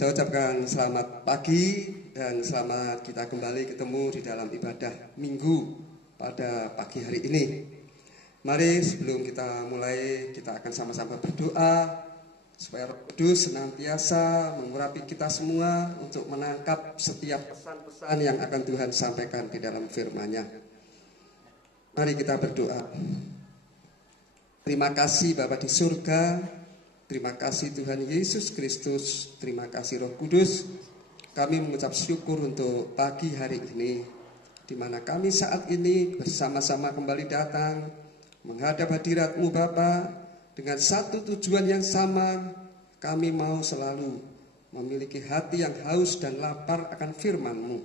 Saya ucapkan selamat pagi dan selamat kita kembali ketemu di dalam ibadah Minggu pada pagi hari ini. Mari sebelum kita mulai, kita akan sama-sama berdoa supaya Roh Kudus senantiasa mengurapi kita semua untuk menangkap setiap pesan-pesan yang akan Tuhan sampaikan di dalam firman-Nya. Mari kita berdoa. Terima kasih Bapa di surga. Terima kasih Tuhan Yesus Kristus, terima kasih Roh Kudus. Kami mengucap syukur untuk pagi hari ini, di mana kami saat ini bersama-sama kembali datang menghadap hadirat-Mu Bapa dengan satu tujuan yang sama. Kami mau selalu memiliki hati yang haus dan lapar akan firman-Mu.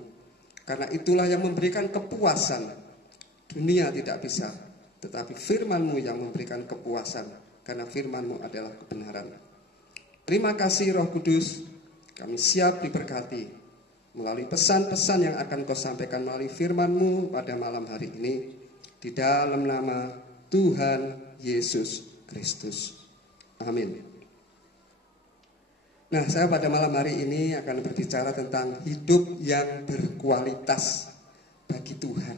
Karena itulah yang memberikan kepuasan. Dunia tidak bisa, tetapi firman-Mu yang memberikan kepuasan. Karena firman-Mu adalah kebenaran. Terima kasih Roh Kudus, kami siap diberkati melalui pesan-pesan yang akan Kau sampaikan melalui firman-Mu pada malam hari ini. Di dalam nama Tuhan Yesus Kristus. Amin. Nah, saya pada malam hari ini akan berbicara tentang hidup yang berkualitas bagi Tuhan.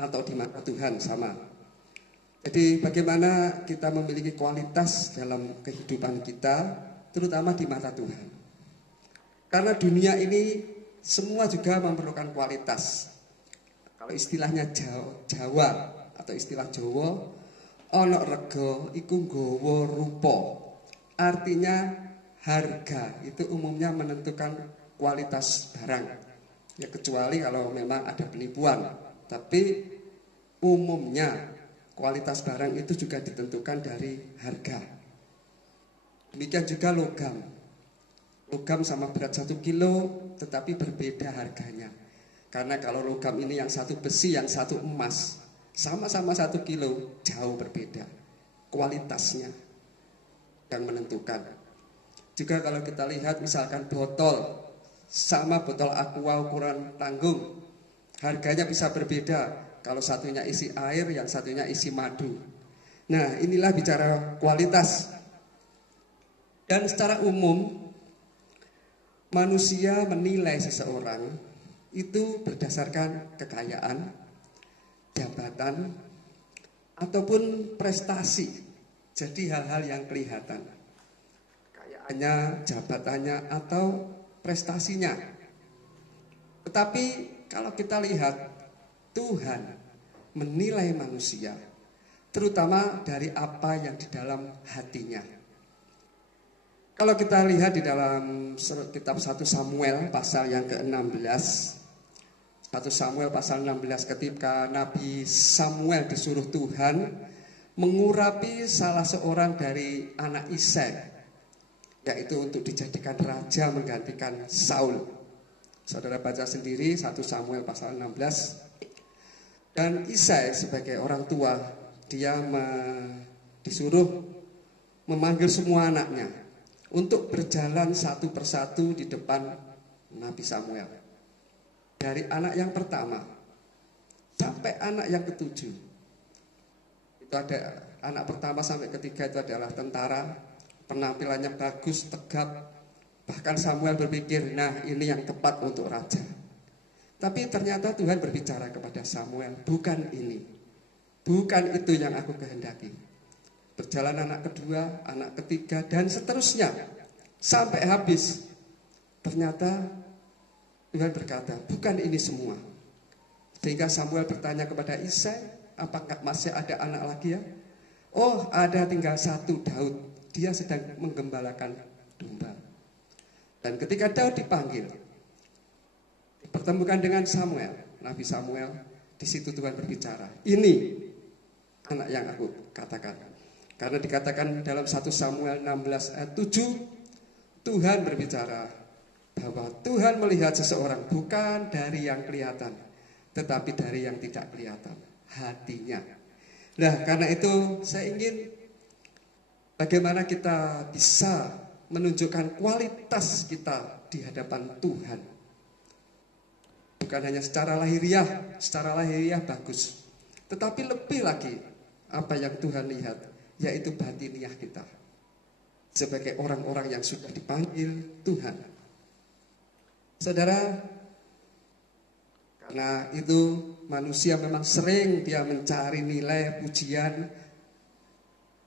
Atau di mata Tuhan sama. Jadi bagaimana kita memiliki kualitas dalam kehidupan kita, terutama di mata Tuhan. Karena dunia ini semua juga memerlukan kualitas. Kalau istilahnya Jawa atau istilah Jawa, ono rego iku nggawa rupa. Artinya harga itu umumnya menentukan kualitas barang. Ya kecuali kalau memang ada penipuan. Tapi umumnya kualitas barang itu juga ditentukan dari harga. Demikian juga logam. Logam sama berat 1 kilo tetapi berbeda harganya. Karena kalau logam ini yang satu besi, yang satu emas, sama-sama 1 kilo, jauh berbeda. Kualitasnya yang menentukan. Juga kalau kita lihat misalkan botol, sama botol aqua ukuran tanggung, harganya bisa berbeda. Kalau satunya isi air, yang satunya isi madu. Nah, inilah bicara kualitas. Dan secara umum, manusia menilai seseorang itu berdasarkan kekayaan, jabatan, ataupun prestasi. Jadi hal-hal yang kelihatan. Kekayaannya, jabatannya, atau prestasinya. Tetapi kalau kita lihat, Tuhan menilai manusia, terutama dari apa yang di dalam hatinya. Kalau kita lihat di dalam kitab 1 Samuel pasal yang ke-16, 1 Samuel pasal 16 ketika Nabi Samuel disuruh Tuhan mengurapi salah seorang dari anak Isai, yaitu untuk dijadikan raja menggantikan Saul. Saudara baca sendiri 1 Samuel pasal 16. Dan Isai sebagai orang tua, dia disuruh memanggil semua anaknya untuk berjalan satu persatu di depan Nabi Samuel. Dari anak yang pertama sampai anak yang ketujuh. Itu ada anak pertama sampai ketiga itu adalah tentara, penampilannya bagus, tegap. Bahkan Samuel berpikir, nah ini yang tepat untuk raja. Tapi ternyata Tuhan berbicara kepada Samuel, bukan ini. Bukan itu yang aku kehendaki. Berjalan anak kedua, anak ketiga, dan seterusnya. Sampai habis. Ternyata Tuhan berkata, bukan ini semua. Sehingga Samuel bertanya kepada Isai, apakah masih ada anak lagi ya? Oh, ada tinggal satu, Daud. Dia sedang menggembalakan domba. Dan ketika Daud dipanggil, pertemukan dengan Samuel, Nabi Samuel, di situ Tuhan berbicara. Ini anak yang aku katakan. Karena dikatakan dalam 1 Samuel 16 ayat 7, Tuhan berbicara bahwa Tuhan melihat seseorang bukan dari yang kelihatan, tetapi dari yang tidak kelihatan, hatinya. Nah, karena itu saya ingin bagaimana kita bisa menunjukkan kualitas kita di hadapan Tuhan. Bukan hanya secara lahiriah bagus. Tetapi lebih lagi apa yang Tuhan lihat, yaitu batiniah kita. Sebagai orang-orang yang sudah dipanggil Tuhan. Saudara, karena itu manusia memang sering dia mencari nilai pujian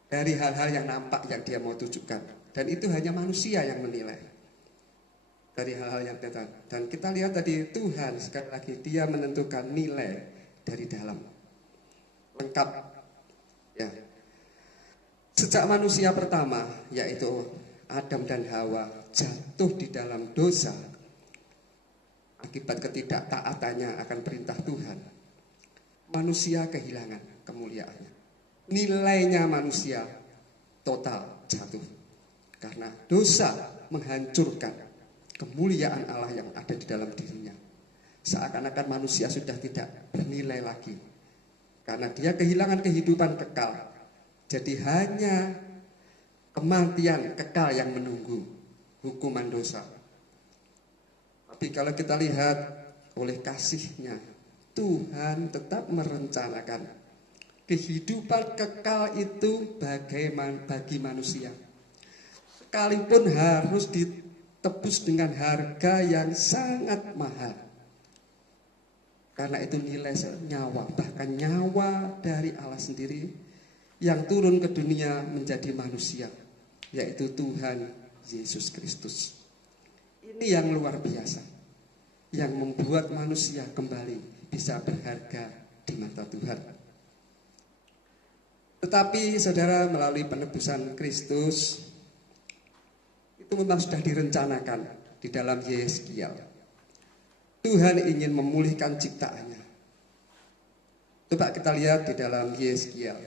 dari hal-hal yang nampak yang dia mau tunjukkan. Dan itu hanya manusia yang menilai dari hal-hal yang datang. Dan kita lihat tadi Tuhan sekali lagi dia menentukan nilai dari dalam. Lengkap. Ya. Sejak manusia pertama yaitu Adam dan Hawa jatuh di dalam dosa akibat ketidaktaatannya akan perintah Tuhan, manusia kehilangan kemuliaannya. Nilainya manusia total jatuh karena dosa menghancurkan kemuliaan Allah yang ada di dalam dirinya. Seakan-akan manusia sudah tidak bernilai lagi karena dia kehilangan kehidupan kekal. Jadi hanya kematian kekal yang menunggu hukuman dosa. Tapi kalau kita lihat oleh kasih-Nya, Tuhan tetap merencanakan kehidupan kekal itu bagi manusia. Sekalipun harus ditebus dengan harga yang sangat mahal. Karena itu nilai nyawa, bahkan nyawa dari Allah sendiri yang turun ke dunia menjadi manusia, yaitu Tuhan Yesus Kristus. Ini yang luar biasa, yang membuat manusia kembali bisa berharga di mata Tuhan. Tetapi saudara, melalui penebusan Kristus itu memang sudah direncanakan di dalam Yeskiel. Tuhan ingin memulihkan ciptaannya. Coba kita lihat di dalam Yeskiel.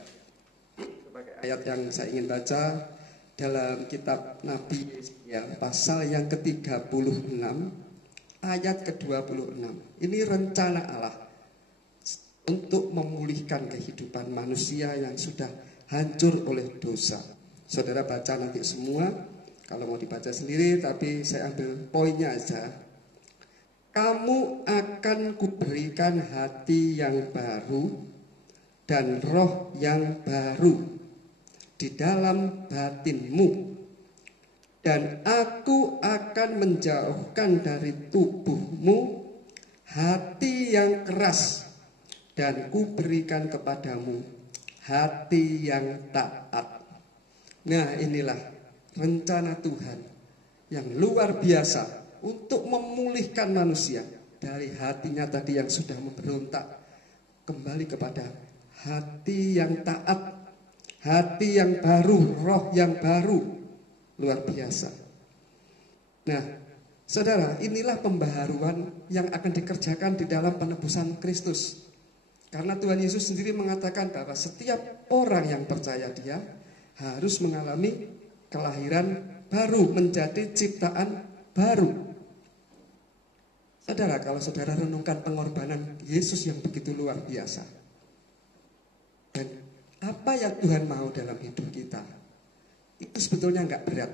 Ayat yang saya ingin baca dalam kitab Nabi Yeskiel pasal yang ke-36 ayat ke-26. Ini rencana Allah untuk memulihkan kehidupan manusia yang sudah hancur oleh dosa. Saudara baca nanti semua, kalau mau dibaca sendiri, tapi saya ambil poinnya aja. Kamu akan kuberikan hati yang baru dan roh yang baru di dalam batinmu, dan aku akan menjauhkan dari tubuhmu hati yang keras, dan kuberikan kepadamu hati yang taat. Nah, inilah rencana Tuhan yang luar biasa untuk memulihkan manusia dari hatinya tadi yang sudah memberontak, kembali kepada hati yang taat, hati yang baru, roh yang baru. Luar biasa. Nah, saudara, inilah pembaharuan yang akan dikerjakan di dalam penebusan Kristus. Karena Tuhan Yesus sendiri mengatakan bahwa setiap orang yang percaya Dia harus mengalami kelahiran baru, menjadi ciptaan baru. Saudara, kalau saudara renungkan pengorbanan Yesus yang begitu luar biasa, dan apa yang Tuhan mau dalam hidup kita, itu sebetulnya enggak berat.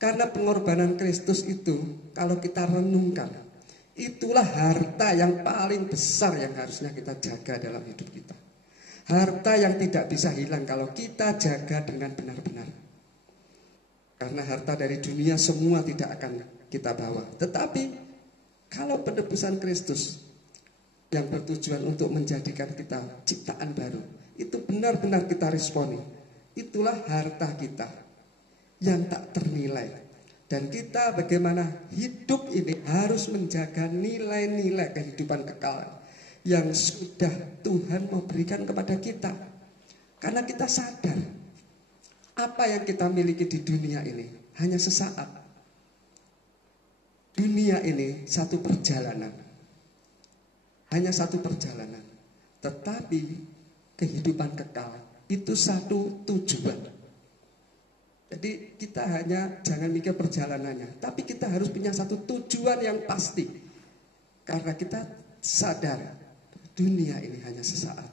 Karena pengorbanan Kristus itu, kalau kita renungkan, itulah harta yang paling besar yang harusnya kita jaga dalam hidup kita. Harta yang tidak bisa hilang kalau kita jaga dengan benar-benar. Karena harta dari dunia semua tidak akan kita bawa. Tetapi kalau penebusan Kristus yang bertujuan untuk menjadikan kita ciptaan baru, itu benar-benar kita responi. Itulah harta kita yang tak ternilai. Dan kita bagaimana hidup ini harus menjaga nilai-nilai kehidupan kekal yang sudah Tuhan mau berikan kepada kita. Karena kita sadar apa yang kita miliki di dunia ini hanya sesaat. Dunia ini satu perjalanan. Hanya satu perjalanan. Tetapi kehidupan kekal itu satu tujuan. Jadi kita hanya jangan mikir perjalanannya, tapi kita harus punya satu tujuan yang pasti. Karena kita sadar dunia ini hanya sesaat.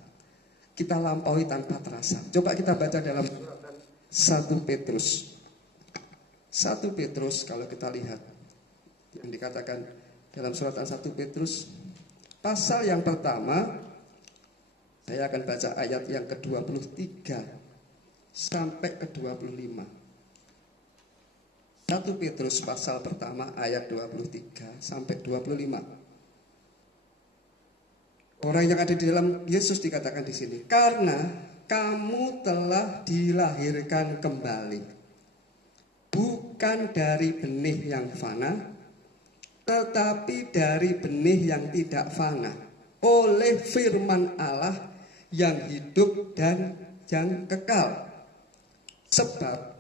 Kita lampaui tanpa terasa. Coba kita baca dalam 1 Petrus. 1 Petrus kalau kita lihat yang dikatakan dalam suratan 1 Petrus pasal yang pertama. Saya akan baca ayat yang ke-23 sampai ke-25. 1 1 Petrus pasal pertama ayat 23 sampai 25. Orang yang ada di dalam Yesus dikatakan di sini, karena kamu telah dilahirkan kembali, bukan dari benih yang fana, tetapi dari benih yang tidak fana, oleh firman Allah yang hidup dan yang kekal. Sebab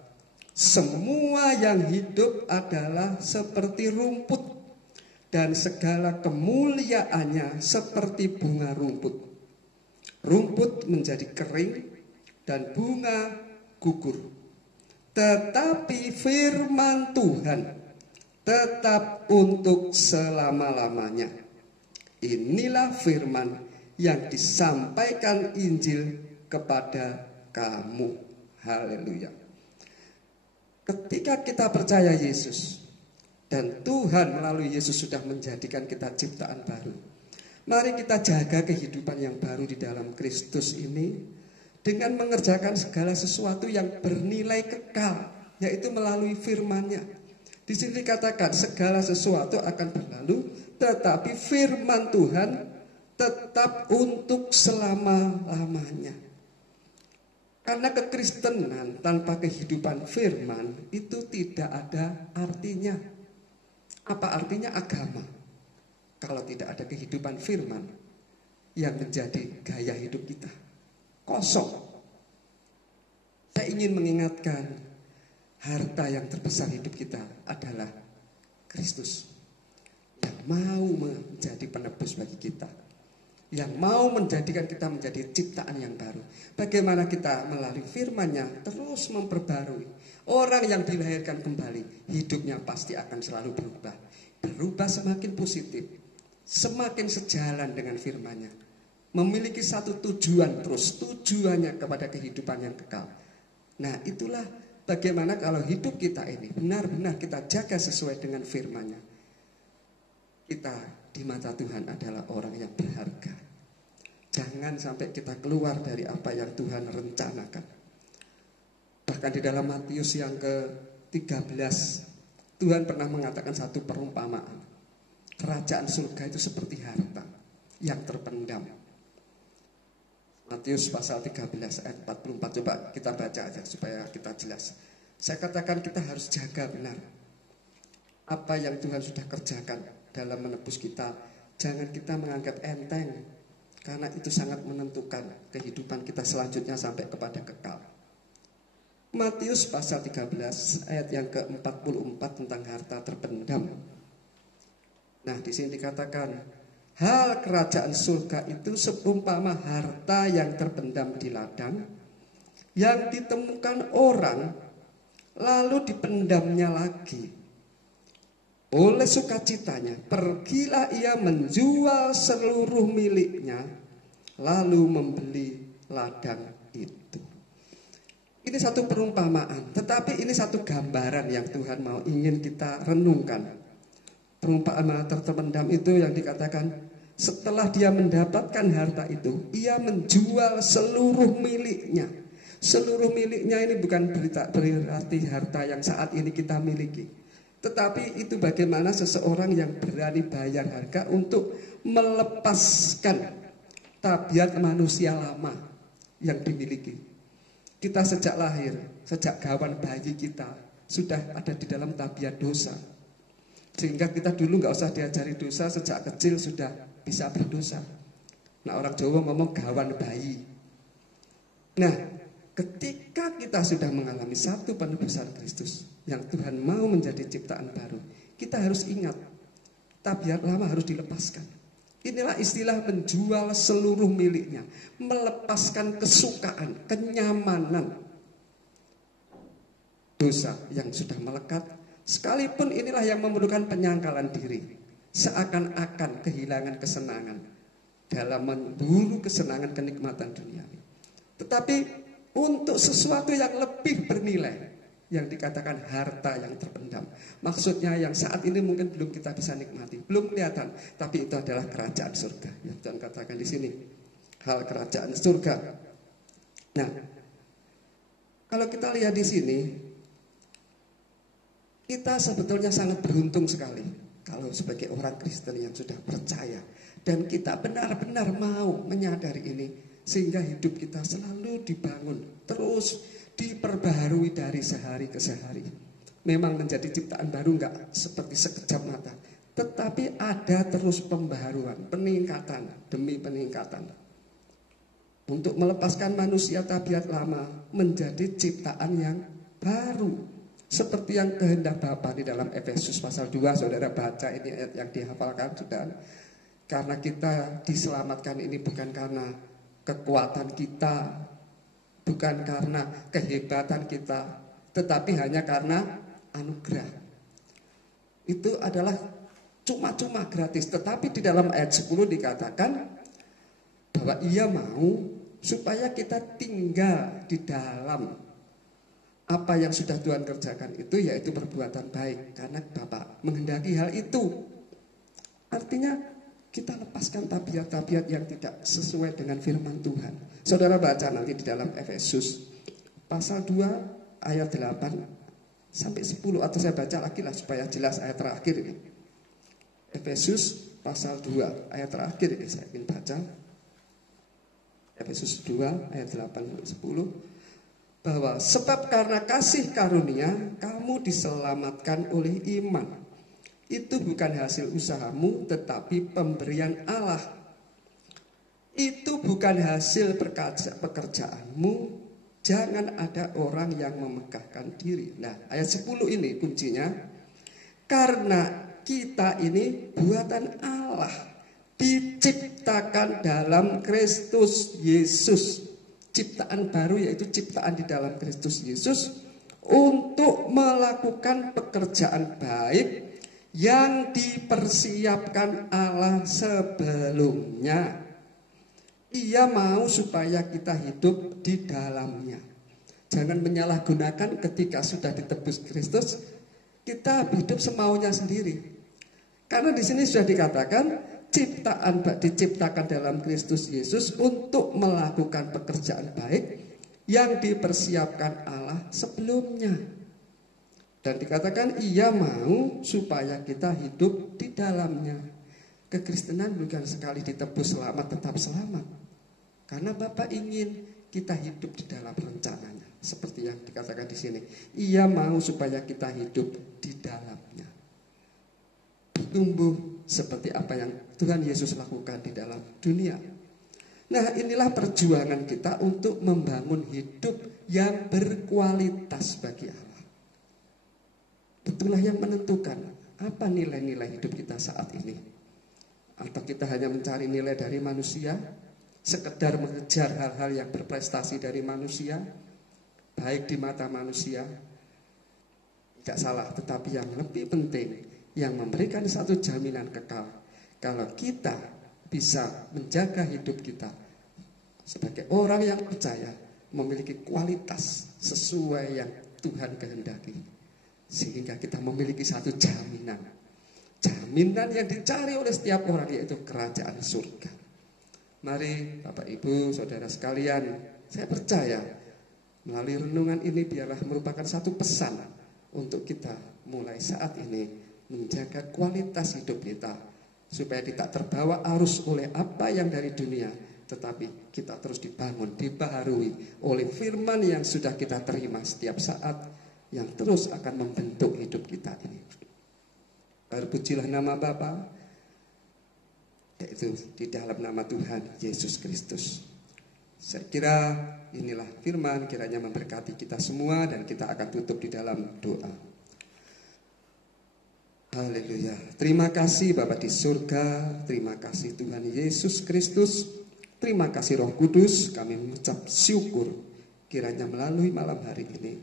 semua yang hidup adalah seperti rumput, dan segala kemuliaannya seperti bunga rumput. Rumput menjadi kering dan bunga gugur. Tetapi firman Tuhan tetap untuk selama-lamanya. Inilah firman yang disampaikan Injil kepada kamu. Haleluya. Ketika kita percaya Yesus, dan Tuhan melalui Yesus sudah menjadikan kita ciptaan baru, mari kita jaga kehidupan yang baru di dalam Kristus ini dengan mengerjakan segala sesuatu yang bernilai kekal, yaitu melalui firman-Nya. Di sini dikatakan segala sesuatu akan berlalu, tetapi firman Tuhan tetap untuk selama-lamanya. Karena kekristenan tanpa kehidupan firman itu tidak ada artinya. Apa artinya agama kalau tidak ada kehidupan firman yang menjadi gaya hidup kita? Kosong. Saya ingin mengingatkan, harta yang terbesar hidup kita adalah Kristus, yang mau menjadi penebus bagi kita, yang mau menjadikan kita menjadi ciptaan yang baru. Bagaimana kita melalui firman-Nya terus memperbarui. Orang yang dilahirkan kembali, hidupnya pasti akan selalu berubah. Berubah semakin positif, semakin sejalan dengan firman-Nya. Memiliki satu tujuan terus, tujuannya kepada kehidupan yang kekal. Nah, itulah bagaimana kalau hidup kita ini benar-benar kita jaga sesuai dengan firman-Nya. Kita di mata Tuhan adalah orang yang berharga. Jangan sampai kita keluar dari apa yang Tuhan rencanakan. Bahkan di dalam Matius yang ke-13, Tuhan pernah mengatakan satu perumpamaan. Kerajaan surga itu seperti harta yang terpendam. Matius pasal 13 ayat 44. Coba kita baca aja supaya kita jelas. Saya katakan kita harus jaga benar apa yang Tuhan sudah kerjakan dalam menebus kita. Jangan kita menganggap enteng, karena itu sangat menentukan kehidupan kita selanjutnya sampai kepada kekal. Matius pasal 13 ayat yang ke-44 tentang harta terpendam. Nah, di sini dikatakan, hal kerajaan surga itu seumpama harta yang terpendam di ladang, yang ditemukan orang, lalu dipendamnya lagi. Oleh sukacitanya, pergilah ia menjual seluruh miliknya, lalu membeli ladang itu. Ini satu perumpamaan, tetapi ini satu gambaran yang Tuhan mau ingin kita renungkan. Perumpamaan terpendam itu yang dikatakan, setelah dia mendapatkan harta itu, ia menjual seluruh miliknya. Seluruh miliknya ini bukan berarti harta yang saat ini kita miliki, tetapi itu bagaimana seseorang yang berani bayar harga untuk melepaskan tabiat manusia lama yang dimiliki. Kita sejak lahir, sejak gawan bayi kita sudah ada di dalam tabiat dosa. Sehingga kita dulu gak usah diajari dosa, sejak kecil sudah bisa berdosa. Nah, orang Jawa ngomong gawan bayi. Nah, ketika kita sudah mengalami satu penebusan Kristus, yang Tuhan mau menjadi ciptaan baru, kita harus ingat, tabiat lama harus dilepaskan. Inilah istilah menjual seluruh miliknya, melepaskan kesukaan, kenyamanan dosa yang sudah melekat. Sekalipun inilah yang memerlukan penyangkalan diri, seakan-akan kehilangan kesenangan dalam memburu kesenangan kenikmatan dunia. Tetapi untuk sesuatu yang lebih bernilai, yang dikatakan harta yang terpendam. Maksudnya yang saat ini mungkin belum kita bisa nikmati, belum kelihatan, tapi itu adalah kerajaan surga. Yang Tuhan katakan di sini, hal kerajaan surga. Nah, kalau kita lihat di sini, Kita sebetulnya sangat beruntung sekali kalau sebagai orang Kristen yang sudah percaya dan kita benar-benar mau menyadari ini, sehingga hidup kita selalu dibangun, terus diperbaharui dari sehari ke sehari. Memang menjadi ciptaan baru enggak seperti sekejap mata, tetapi ada terus pembaharuan, peningkatan demi peningkatan. Untuk melepaskan manusia tabiat lama menjadi ciptaan yang baru. Seperti yang kehendak Bapa di dalam Efesus pasal 2, saudara baca ini ayat yang dihafalkan sudah. Karena kita diselamatkan ini bukan karena kekuatan kita, bukan karena kehebatan kita, tetapi hanya karena anugerah. Itu adalah cuma-cuma gratis. Tetapi di dalam ayat 10 dikatakan bahwa Ia mau supaya kita tinggal di dalam apa yang sudah Tuhan kerjakan itu, yaitu perbuatan baik. Karena Bapa menghendaki hal itu. Artinya kita lepaskan tabiat-tabiat yang tidak sesuai dengan firman Tuhan. Saudara baca nanti di dalam Efesus pasal 2 ayat 8 sampai 10. Atau saya baca lagi lah supaya jelas ayat terakhir ini. Efesus pasal 2 ayat terakhir ini saya ingin baca. Efesus 2 ayat 8 sampai 10. Bahwa sebab karena kasih karunia kamu diselamatkan oleh iman. Itu bukan hasil usahamu, tetapi pemberian Allah. Itu bukan hasil pekerjaanmu. Jangan ada orang yang memegahkan diri. Nah, ayat 10 ini kuncinya. Karena kita ini buatan Allah, diciptakan dalam Kristus Yesus. Ciptaan baru, yaitu ciptaan di dalam Kristus Yesus, untuk melakukan pekerjaan baik yang dipersiapkan Allah sebelumnya. Ia mau supaya kita hidup di dalamnya. Jangan menyalahgunakan ketika sudah ditebus Kristus, kita hidup semaunya sendiri. Karena di sini sudah dikatakan diciptakan dalam Kristus Yesus untuk melakukan pekerjaan baik yang dipersiapkan Allah sebelumnya. Dan dikatakan Ia mau supaya kita hidup di dalamnya. Kekristenan bukan sekali ditebus selamat tetap selamat. Karena Bapa ingin kita hidup di dalam rencananya. Seperti yang dikatakan di sini. Ia mau supaya kita hidup di dalamnya. Tumbuh seperti apa yang Tuhan Yesus lakukan di dalam dunia. Nah, inilah perjuangan kita untuk membangun hidup yang berkualitas bagi Allah. Itulah yang menentukan apa nilai-nilai hidup kita saat ini. Atau kita hanya mencari nilai dari manusia, sekedar mengejar hal-hal yang berprestasi dari manusia, baik di mata manusia. Tidak salah, tetapi yang lebih penting, yang memberikan satu jaminan kekal. Kalau kita bisa menjaga hidup kita sebagai orang yang percaya, memiliki kualitas sesuai yang Tuhan kehendaki, sehingga kita memiliki satu jaminan. Jaminan yang dicari oleh setiap orang, yaitu kerajaan surga. Mari Bapak Ibu Saudara sekalian, saya percaya melalui renungan ini biarlah merupakan satu pesan untuk kita mulai saat ini menjaga kualitas hidup kita, supaya tidak terbawa arus oleh apa yang dari dunia, tetapi kita terus dibangun, dibaharui oleh firman yang sudah kita terima setiap saat, yang terus akan membentuk hidup kita ini. Terpujilah nama Bapa, yaitu di dalam nama Tuhan Yesus Kristus. Saya kira inilah firman, kiranya memberkati kita semua, dan kita akan tutup di dalam doa. Haleluya. Terima kasih Bapa di surga, terima kasih Tuhan Yesus Kristus, terima kasih Roh Kudus. Kami mengucap syukur kiranya melalui malam hari ini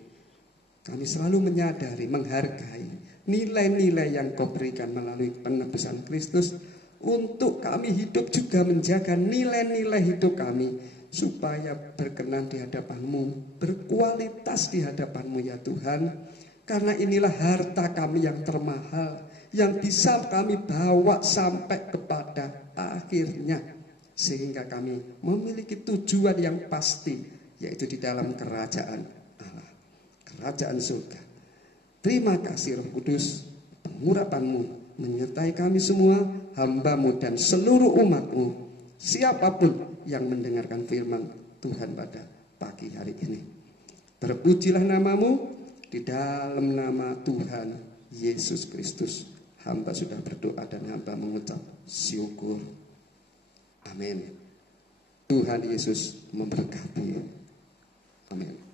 kami selalu menyadari, menghargai nilai-nilai yang Kau berikan melalui penebusan Kristus, untuk kami hidup juga menjaga nilai-nilai hidup kami supaya berkenan di hadapan-Mu, berkualitas di hadapan-Mu ya Tuhan. Karena inilah harta kami yang termahal, yang bisa kami bawa sampai kepada akhirnya, sehingga kami memiliki tujuan yang pasti, yaitu di dalam kerajaan Allah, kerajaan surga. Terima kasih Roh Kudus, pengurapan-Mu menyertai kami semua, hamba-Mu dan seluruh umat-Mu, siapapun yang mendengarkan firman Tuhan pada pagi hari ini. Terpujilah nama-Mu, di dalam nama Tuhan Yesus Kristus. Hamba sudah berdoa dan hamba mengucap syukur. Amin. Tuhan Yesus memberkati. Amin.